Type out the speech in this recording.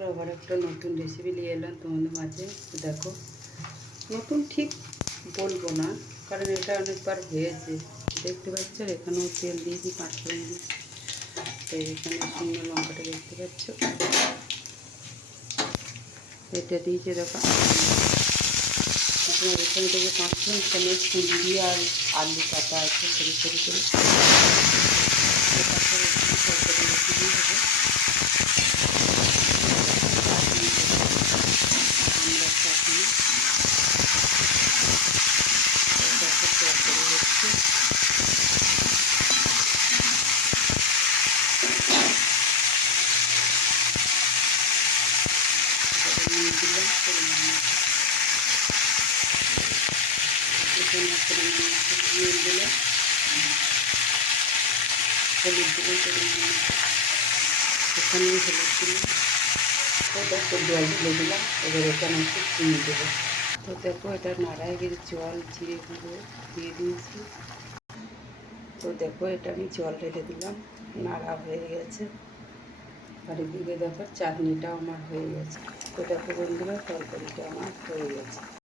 বন্ধুরা, আবার একটা নতুন রেসিপি নিয়ে এলাম তোমাদের মাঝে। দেখো, নতুন ঠিক বলবো না, কারণ এটা অনেকবার হয়েছে। দেখতে পাচ্ছ, এখানেও তেল দিয়েছি 5 ফোড়ন দিয়ে। তো এখানে শুকনো লঙ্কাটা দেখতে পাচ্ছ, এটা দিয়েছে। দেখো, আপনার এখানে থেকে 5 ফোড়ন, এখানে ফুলবি আর আলু কাটা আছে ছোটো ছোটো করে। দিয়ে হবে আমরা চাটনি হচ্ছে। নিয়ে দিলাম এখানে নিয়ে দিলাম হলুদ দিলাম এখানে হলুদ দিলাম। ওটা একটু জল ঢেলে দিলাম। এবার এখানে একটু চিনি দেবো। তো দেখো, এটা নাড়ায় গেছে, জল জিরে গুঁড়ো দিয়ে দিয়েছি। তো দেখো, এটা আমি জল ঢেলে দিলাম, নাড়া হয়ে গেছে। আর এদিকে দেখো, চাটনিটাও আমার হয়ে গেছে। তো দেখো বন্ধুরা, তরকারিটা আমার হয়ে গেছে।